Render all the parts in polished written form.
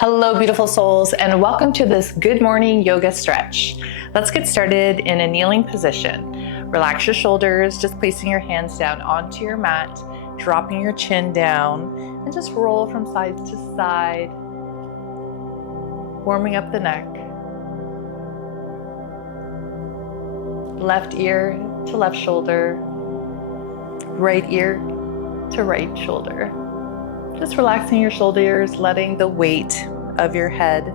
Hello, beautiful souls, and welcome to this good morning yoga stretch. Let's get started in a kneeling position. Relax your shoulders, just placing your hands down onto your mat, dropping your chin down, and just roll from side to side, warming up the neck. Left ear to left shoulder, right ear to right shoulder. Just relaxing your shoulders, letting the weight of your head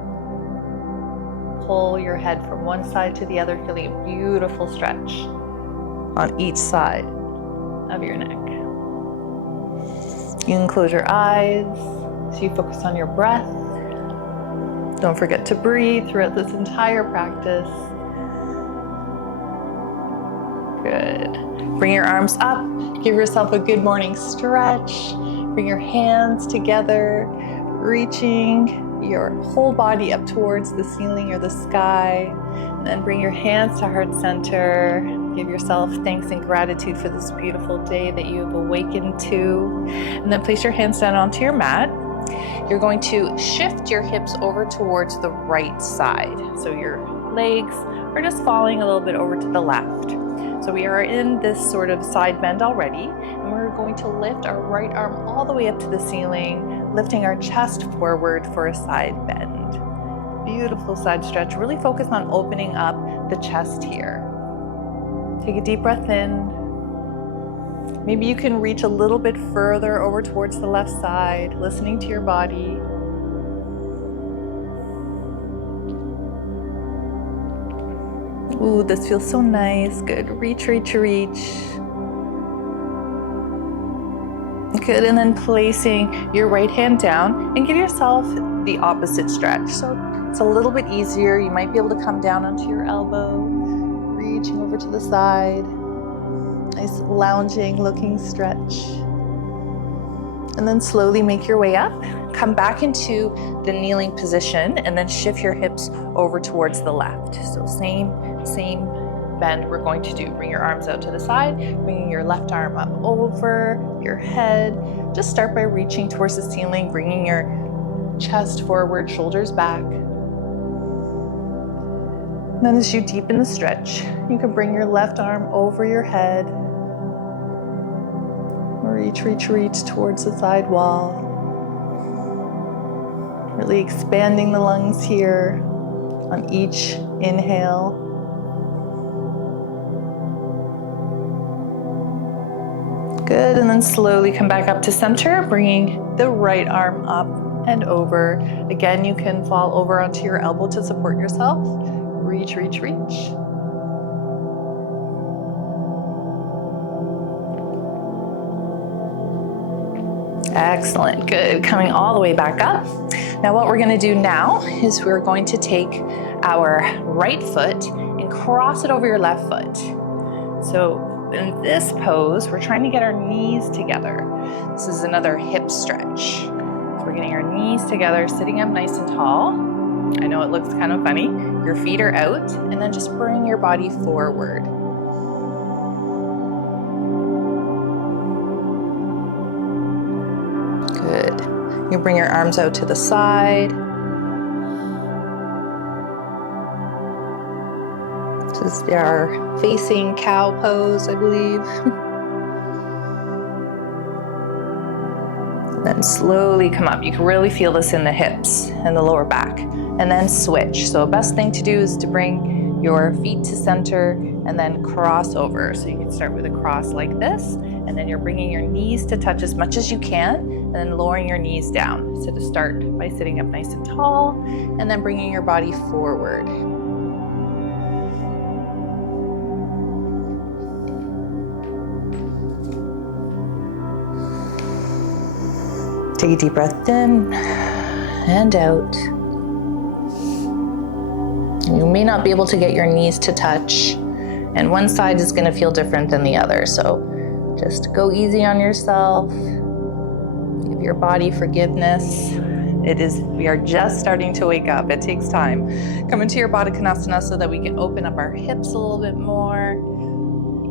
pull your head from one side to the other, feeling a beautiful stretch on each side of your neck. You can close your eyes so you focus on your breath. Don't forget to breathe throughout this entire practice. Good. Bring your arms up, give yourself a good morning stretch. Bring your hands together, reaching your whole body up towards the ceiling or the sky. And then bring your hands to heart center. Give yourself thanks and gratitude for this beautiful day that you have awakened to. And then place your hands down onto your mat. You're going to shift your hips over towards the right side. So your legs are just falling a little bit over to the left. So we are in this sort of side bend already, and we're going to lift our right arm all the way up to the ceiling, lifting our chest forward for a side bend. Beautiful side stretch. Really focus on opening up the chest here. Take a deep breath in. Maybe you can reach a little bit further over towards the left side, listening to your body. Ooh, this feels so nice. Good. Reach, reach, reach. Good. And then placing your right hand down and give yourself the opposite stretch. So it's a little bit easier. You might be able to come down onto your elbow, reaching over to the side. Nice lounging looking stretch. And then slowly make your way up. Come back into the kneeling position and then shift your hips over towards the left. So same bend we're going to do. Bring your arms out to the side, bringing your left arm up over your head. Just start by reaching towards the ceiling, bringing your chest forward, shoulders back. And then as you deepen the stretch, you can bring your left arm over your head. Reach, reach, reach towards the side wall. Really expanding the lungs here on each inhale. Good, and then slowly come back up to center, bringing the right arm up and over. Again, you can fall over onto your elbow to support yourself. Reach, reach, reach. Excellent, good. Coming all the way back up. Now what we're gonna do now is we're going to take our right foot and cross it over your left foot. So in this pose, we're trying to get our knees together. This is another hip stretch. So we're getting our knees together, sitting up nice and tall. I know it looks kind of funny. Your feet are out, and then just bring your body forward. Good. You bring your arms out to the side. This is our facing cow pose, I believe. And then slowly come up. You can really feel this in the hips and the lower back. And then switch. So best thing to do is to bring your feet to center and then cross over. So you can start with a cross like this, and then you're bringing your knees to touch as much as you can, and then lowering your knees down. So to start by sitting up nice and tall, and then bringing your body forward. Take a deep breath in and out. You may not be able to get your knees to touch, and one side is going to feel different than the other. So just go easy on yourself. Give your body forgiveness. We are just starting to wake up. It takes time. Come into your Baddha Konasana so that we can open up our hips a little bit more.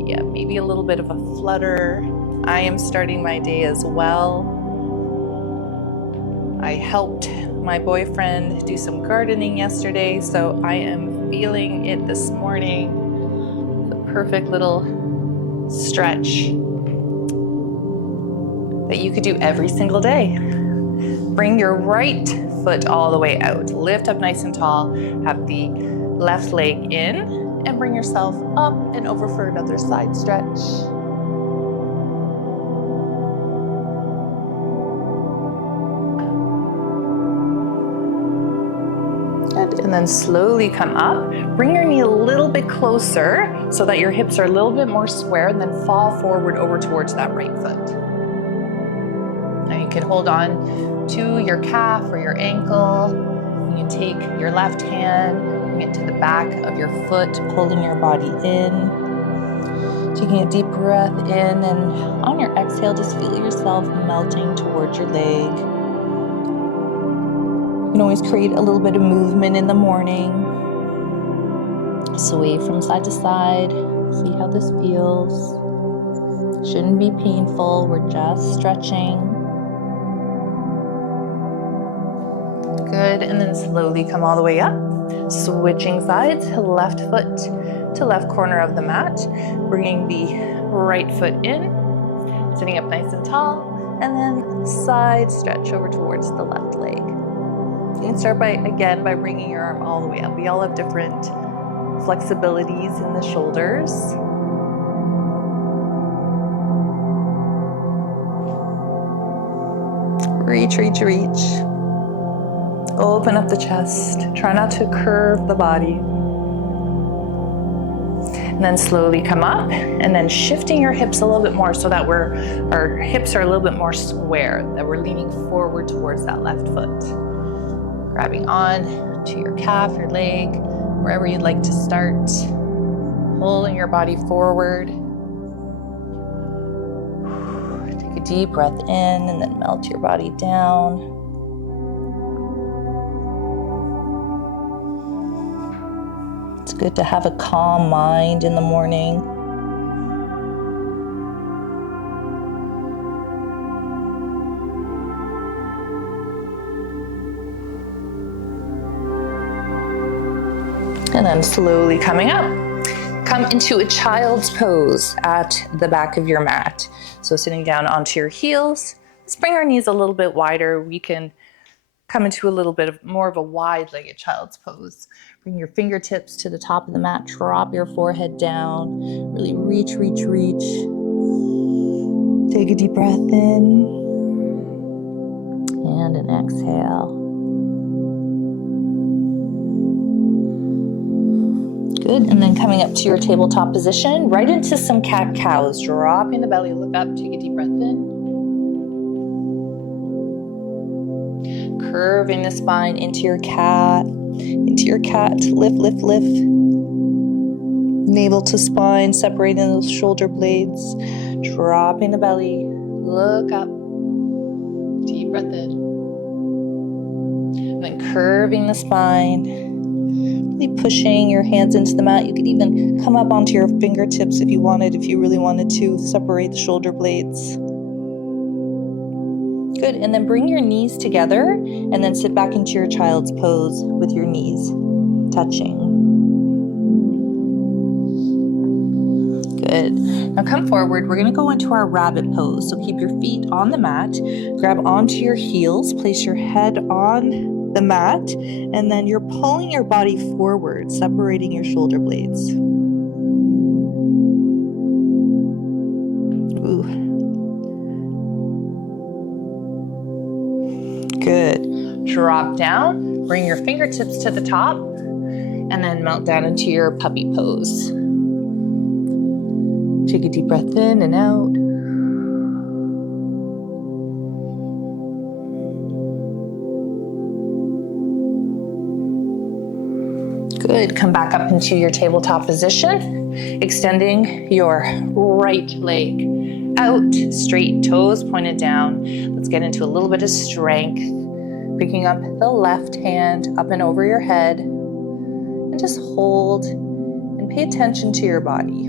Yeah, maybe a little bit of a flutter. I am starting my day as well. I helped my boyfriend do some gardening yesterday, so I am feeling it this morning. The perfect little stretch that you could do every single day. Bring your right foot all the way out. Lift up nice and tall. Have the left leg in and bring yourself up and over for another side stretch. Good. And then slowly come up. Bring your knee a little bit closer so that your hips are a little bit more square, and then fall forward over towards that right foot. Now you can hold on to your calf or your ankle. You can take your left hand, bring it to the back of your foot, pulling your body in. Taking a deep breath in, and on your exhale, just feel yourself melting towards your leg. You can always create a little bit of movement in the morning. Sway from side to side. See how this feels. Shouldn't be painful. We're just stretching. Good, and then slowly come all the way up. Switching sides, left foot to left corner of the mat. Bringing the right foot in. Sitting up nice and tall. And then side stretch over towards the left leg. You can start by bringing your arm all the way up. We all have different flexibilities in the shoulders. Reach, reach, reach. Open up the chest. Try not to curve the body. And then slowly come up, and then shifting your hips a little bit more so that our hips are a little bit more square, that we're leaning forward towards that left foot. Grabbing on to your calf, your leg, wherever you'd like to start. Pulling your body forward. Take a deep breath in and then melt your body down. It's good to have a calm mind in the morning. And then slowly coming up, come into a child's pose at the back of your mat. So sitting down onto your heels, let's bring our knees a little bit wider. We can come into a little bit of more of a wide-legged child's pose. Bring your fingertips to the top of the mat, drop your forehead down, really reach, reach, reach. Take a deep breath in and an exhale. Good, and then coming up to your tabletop position, right into some cat-cows. Dropping the belly, look up, take a deep breath in. Curving the spine into your cat, lift, lift, lift. Navel to spine, separating those shoulder blades. Dropping the belly, look up, deep breath in. And then curving the spine. Pushing your hands into the mat. You could even come up onto your fingertips if you really wanted to separate the shoulder blades. Good, and then bring your knees together and then sit back into your child's pose with your knees touching. Good. Now come forward. We're going to go into our rabbit pose. So keep your feet on the mat, grab onto your heels, place your head on the mat, and then you're pulling your body forward, separating your shoulder blades. Ooh. Good. Drop down, bring your fingertips to the top, and then melt down into your puppy pose. Take a deep breath in and out. Good. Come back up into your tabletop position, extending your right leg out, straight, toes pointed down. Let's get into a little bit of strength. Picking up the left hand up and over your head, and just hold and pay attention to your body.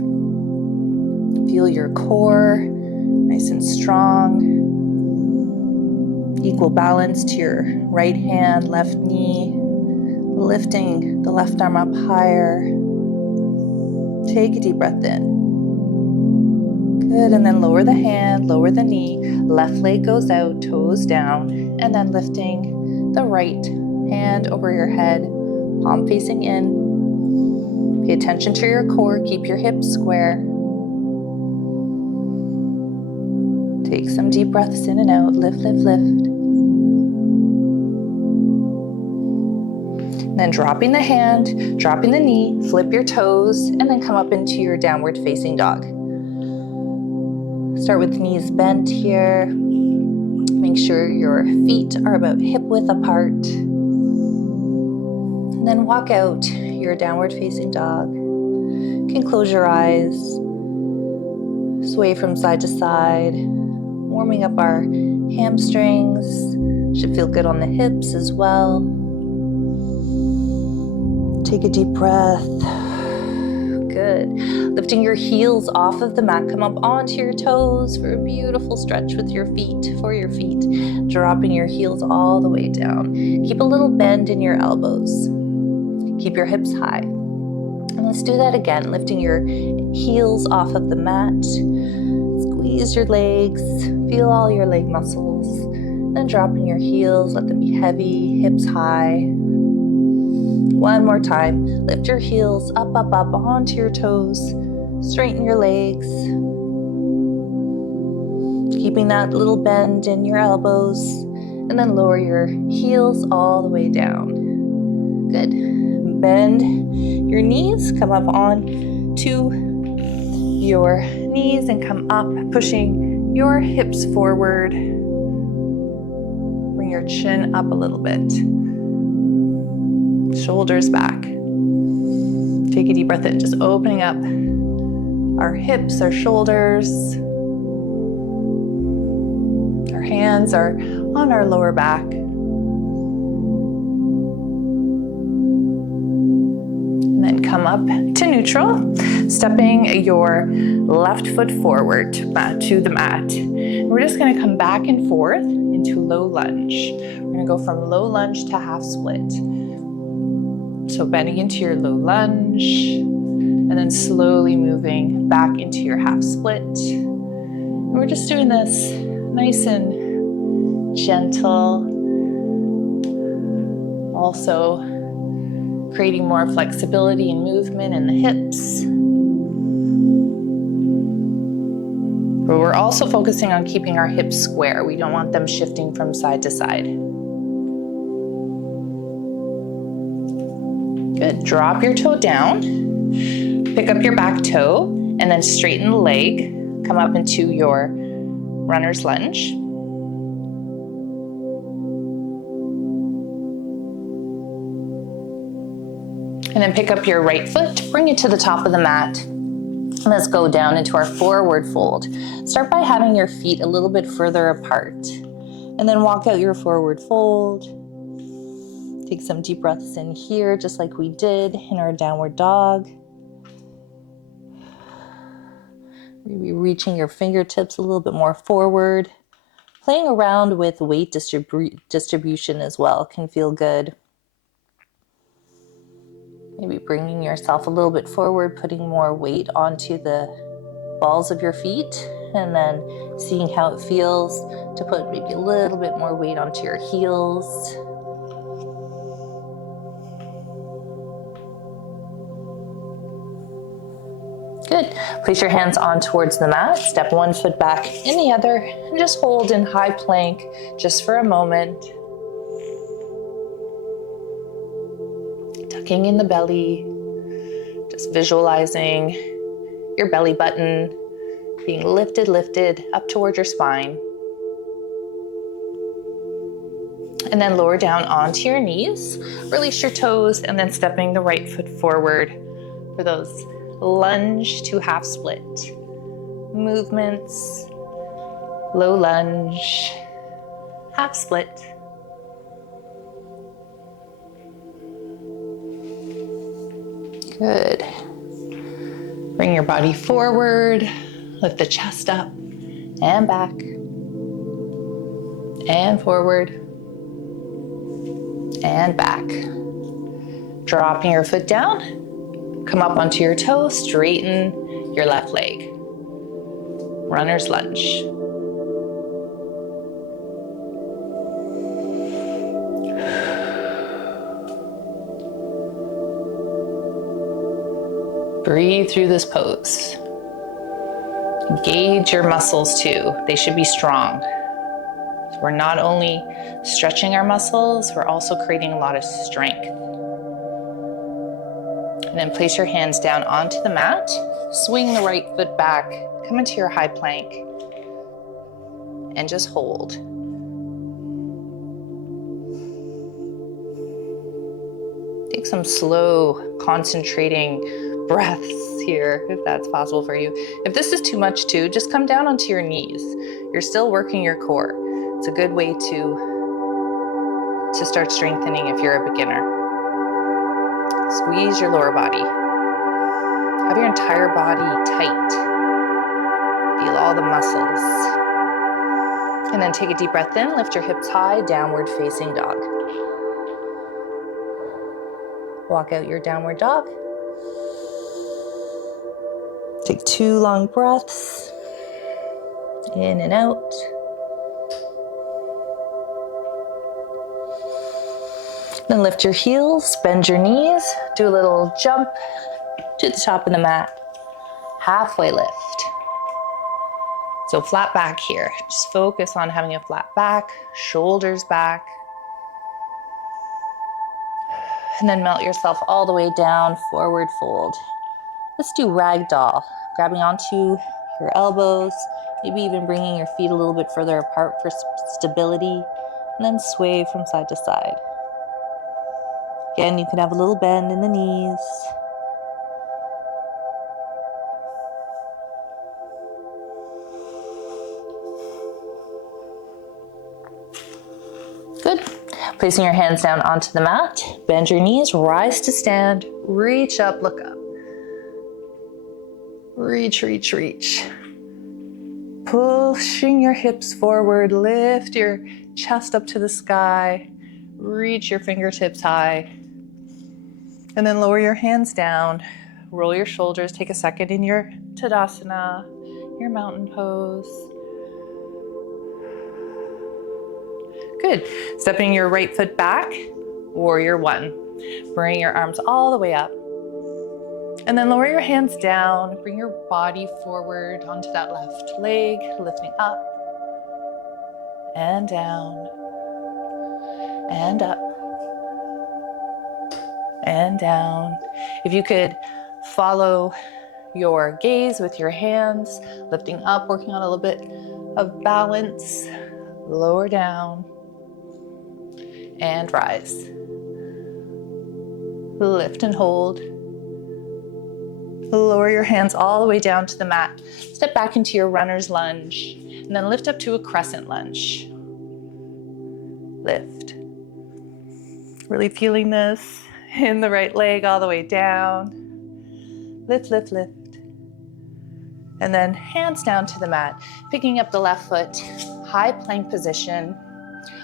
Feel your core nice and strong. Equal balance to your right hand, left knee, lifting the left arm up higher. Take a deep breath in. Good, and then lower the hand, lower the knee, left leg goes out, toes down, and then lifting the right hand over your head, palm facing in. Pay attention to your core, keep your hips square. Take some deep breaths in and out, lift, lift, lift. Then dropping the hand, dropping the knee, flip your toes, and then come up into your downward facing dog. Start with knees bent here. Make sure your feet are about hip width apart. And then walk out your downward facing dog. You can close your eyes, sway from side to side, warming up our hamstrings. Should feel good on the hips as well. Take a deep breath. Good. Lifting your heels off of the mat, come up onto your toes for a beautiful stretch with your feet, for your feet. Dropping your heels all the way down. Keep a little bend in your elbows. Keep your hips high. And let's do that again, lifting your heels off of the mat. Squeeze your legs, feel all your leg muscles. Then dropping your heels, let them be heavy, hips high. One more time, lift your heels up, up, up onto your toes. Straighten your legs. Keeping that little bend in your elbows. And then lower your heels all the way down. Good. Bend your knees, come up on to your knees and come up, pushing your hips forward. Bring your chin up a little bit. Shoulders back. Take a deep breath in, just opening up our hips, our shoulders. Our hands are on our lower back. And then come up to neutral, stepping your left foot forward to the mat. We're just going to come back and forth into low lunge. We're going to go from low lunge to half split. So bending into your low lunge, and then slowly moving back into your half split. And we're just doing this nice and gentle. Also creating more flexibility and movement in the hips. But we're also focusing on keeping our hips square. We don't want them shifting from side to side. Good. Drop your toe down, pick up your back toe, and then straighten the leg. Come up into your runner's lunge. And then pick up your right foot, bring it to the top of the mat. And let's go down into our forward fold. Start by having your feet a little bit further apart. And then walk out your forward fold. Take some deep breaths in here, just like we did in our downward dog. Maybe reaching your fingertips a little bit more forward. Playing around with weight distribution as well can feel good. Maybe bringing yourself a little bit forward, putting more weight onto the balls of your feet, and then seeing how it feels to put maybe a little bit more weight onto your heels. Good. Place your hands on towards the mat. Step one foot back in the other, and just hold in high plank just for a moment. Tucking in the belly, just visualizing your belly button being lifted up towards your spine. And then lower down onto your knees, release your toes, and then stepping the right foot forward for those lunge to half split movements. Low lunge, half split. Good. Bring your body forward, lift the chest up and back. and forward and back. Dropping your foot down, come up onto your toe, straighten your left leg. Runner's lunge. Breathe through this pose. Engage your muscles too. They should be strong. So we're not only stretching our muscles, we're also creating a lot of strength. And then place your hands down onto the mat. Swing the right foot back. Come into your high plank. And just hold. Take some slow, concentrating breaths here, if that's possible for you. If this is too much too, just come down onto your knees. You're still working your core. It's a good way to start strengthening if you're a beginner. Squeeze your lower body. Have your entire body tight. Feel all the muscles. And then take a deep breath in, lift your hips high, downward facing dog. Walk out your downward dog. Take 2 long breaths, in and out. Then lift your heels, bend your knees, do a little jump to the top of the mat. Halfway lift. So flat back here. Just focus on having a flat back, shoulders back. And then melt yourself all the way down, forward fold. Let's do ragdoll. Grabbing onto your elbows, maybe even bringing your feet a little bit further apart for stability, and then sway from side to side. Again, you can have a little bend in the knees. Good. Placing your hands down onto the mat, bend your knees, rise to stand, reach up, look up. Reach, reach, reach. Pushing your hips forward, lift your chest up to the sky, reach your fingertips high, and then lower your hands down, roll your shoulders, take a second in your Tadasana, your mountain pose. Good. Stepping your right foot back, warrior one. Bring your arms all the way up. And then lower your hands down, bring your body forward onto that left leg, lifting up and down and up and down. If you could follow your gaze with your hands, lifting up, working on a little bit of balance, lower down and rise. Lift and hold. Lower your hands all the way down to the mat. Step back into your runner's lunge, and then lift up to a crescent lunge. Lift. Really feeling this in the right leg all the way down. Lift, lift, lift. And then hands down to the mat, picking up the left foot, high plank position.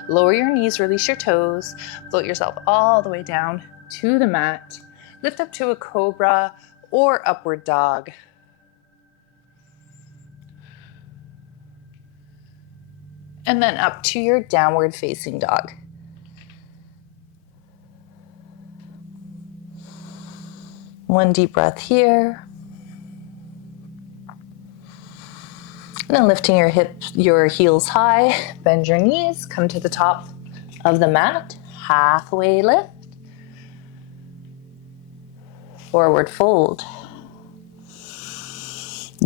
Lower your knees, release your toes, float yourself all the way down to the mat. Lift up to a cobra or upward dog. And then up to your downward facing dog. One deep breath here. And then lifting your heels high, bend your knees, come to the top of the mat, halfway lift. Forward fold.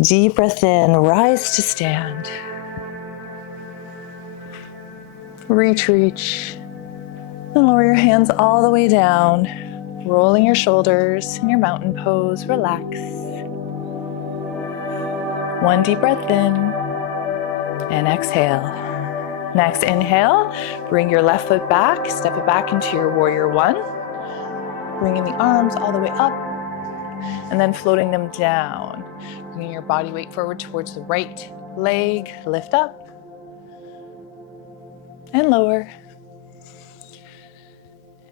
Deep breath in, rise to stand. Reach, reach. And lower your hands all the way down, rolling your shoulders in your mountain pose, relax. One deep breath in and exhale. Next inhale, bring your left foot back, step it back into your warrior one. Bringing the arms all the way up and then floating them down. Bringing your body weight forward towards the right leg, lift up and lower,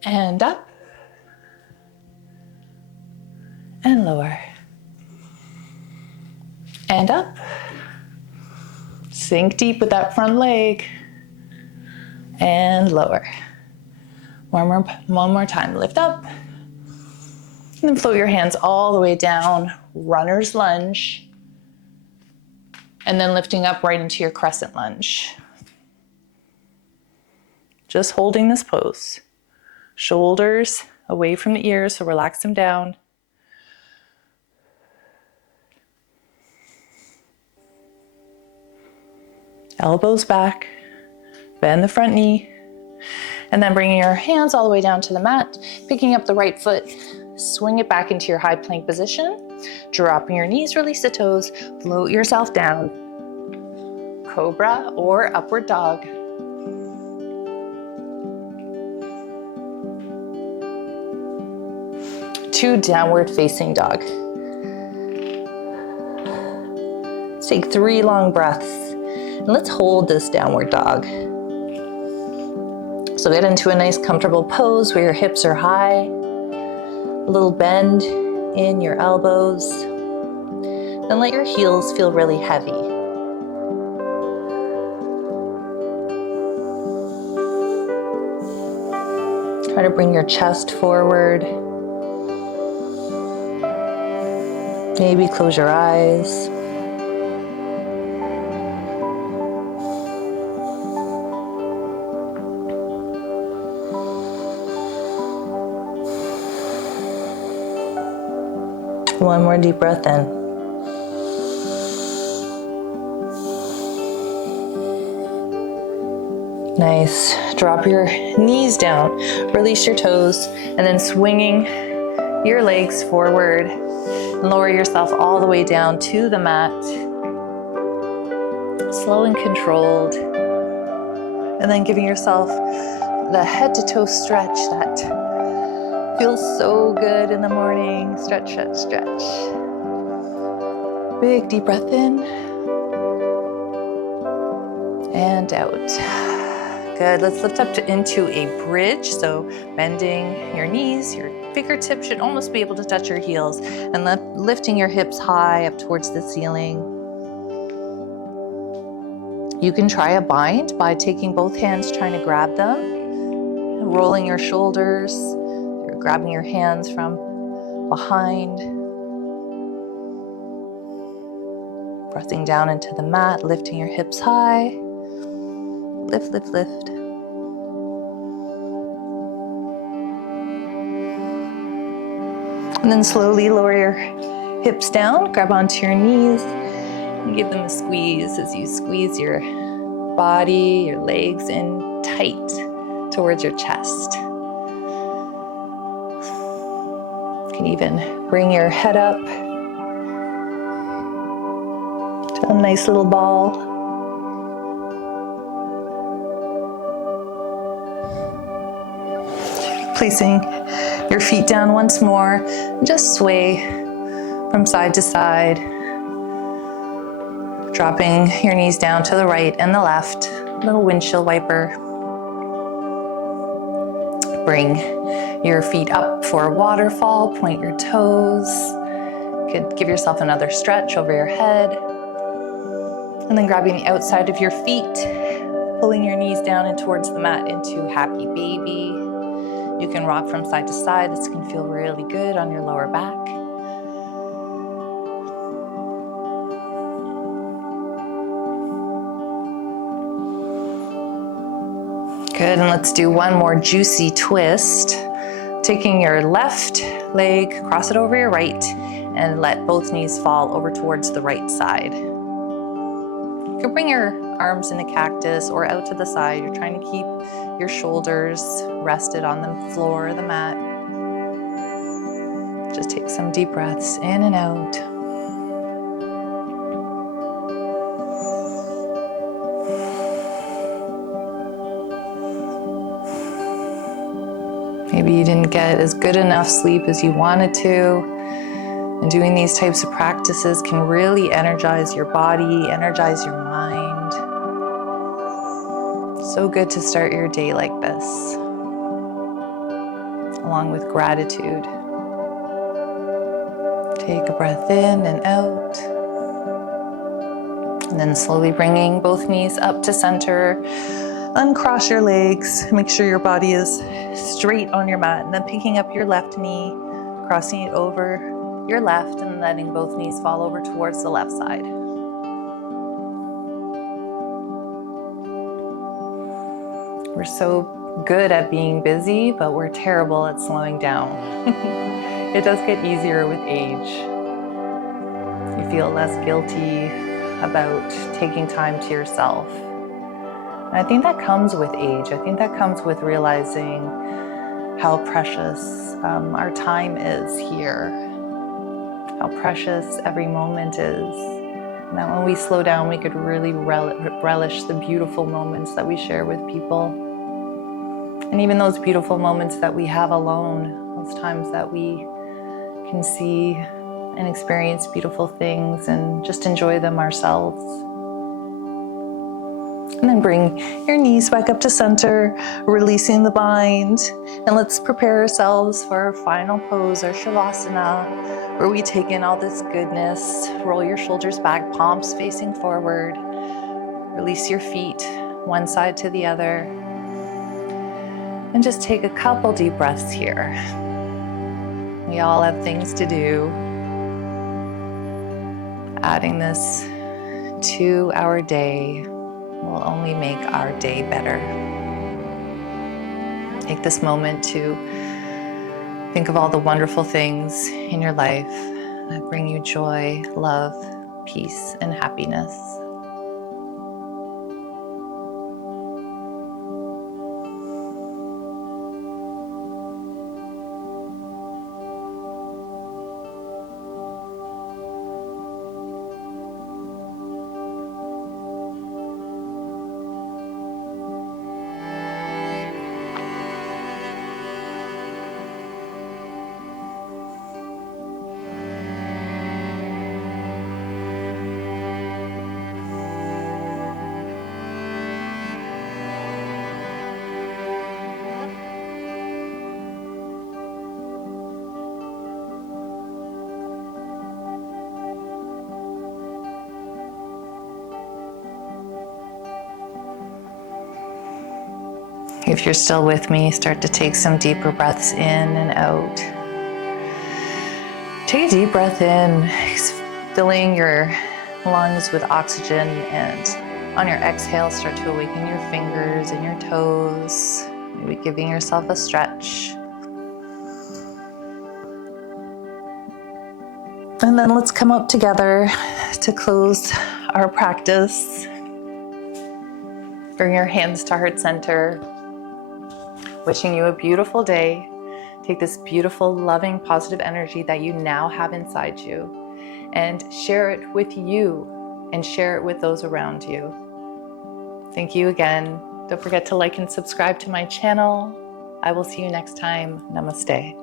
and up, and lower, and up. Sink deep with that front leg, and lower. One more time, lift up, and then float your hands all the way down, runner's lunge, and then lifting up right into your crescent lunge. Just holding this pose. Shoulders away from the ears, so relax them down. Elbows back, bend the front knee, and then bringing your hands all the way down to the mat, picking up the right foot, swing it back into your high plank position, dropping your knees, release the toes, float yourself down. Cobra or upward dog. To downward facing dog. Let's take 3 long breaths and let's hold this downward dog. So get into a nice comfortable pose where your hips are high, a little bend in your elbows, then let your heels feel really heavy. Try to bring your chest forward. Maybe close your eyes. One more deep breath in. Nice. Drop your knees down, release your toes, and then swinging your legs forward. Lower yourself all the way down to the mat. Slow and controlled. And then giving yourself the head to toe stretch that feels so good in the morning. Stretch, stretch, stretch. Big deep breath in. And out. Good. Let's lift up into a bridge. So bending your knees, your fingertips should almost be able to touch your heels, and lifting your hips high up towards the ceiling. You can try a bind by taking both hands, trying to grab them, and rolling your shoulders. You're grabbing your hands from behind. Pressing down into the mat, lifting your hips high. Lift, lift, lift. And then slowly lower your hips down, grab onto your knees, and give them a squeeze as you squeeze your body, your legs in tight towards your chest. You can even bring your head up to a nice little ball. Placing your feet down once more, just sway from side to side, dropping your knees down to the right and the left, little windshield wiper. Bring your feet up for a waterfall, point your toes. You could give yourself another stretch over your head, and then grabbing the outside of your feet, pulling your knees down and towards the mat into happy baby. You can rock from side to side. This can feel really good on your lower back. Good, and let's do one more juicy twist. Taking your left leg, cross it over your right, and let both knees fall over towards the right side. You can bring your arms in a cactus or out to the side. You're trying to keep your shoulders rested on the floor or the mat. Just take some deep breaths in and out. Maybe you didn't get as good enough sleep as you wanted to. And doing these types of practices can really energize your body, energize your mind. So good to start your day like this, along with gratitude. Take a breath in and out. And then slowly bringing both knees up to center. Uncross your legs. Make sure your body is straight on your mat. And then picking up your left knee, crossing it over your left, and letting both knees fall over towards the left side. We're so good at being busy, but we're terrible at slowing down. It does get easier with age. You feel less guilty about taking time to yourself. And I think that comes with age. I think that comes with realizing how precious our time is here, how precious every moment is. And that when we slow down, we could really relish the beautiful moments that we share with people. And even those beautiful moments that we have alone, those times that we can see and experience beautiful things and just enjoy them ourselves. And then bring your knees back up to center, releasing the bind. And let's prepare ourselves for our final pose, our Shavasana, where we take in all this goodness. Roll your shoulders back, palms facing forward. Release your feet one side to the other. And just take a couple deep breaths here. We all have things to do. Adding this to our day will only make our day better. Take this moment to think of all the wonderful things in your life that bring you joy, love, peace, and happiness. If you're still with me, start to take some deeper breaths in and out. Take a deep breath in, filling your lungs with oxygen, and on your exhale, start to awaken your fingers and your toes, maybe giving yourself a stretch. And then let's come up together to close our practice. Bring your hands to heart center. Wishing you a beautiful day. Take this beautiful, loving, positive energy that you now have inside you and share it with you and share it with those around you. Thank you again. Don't forget to like and subscribe to my channel. I will see you next time. Namaste.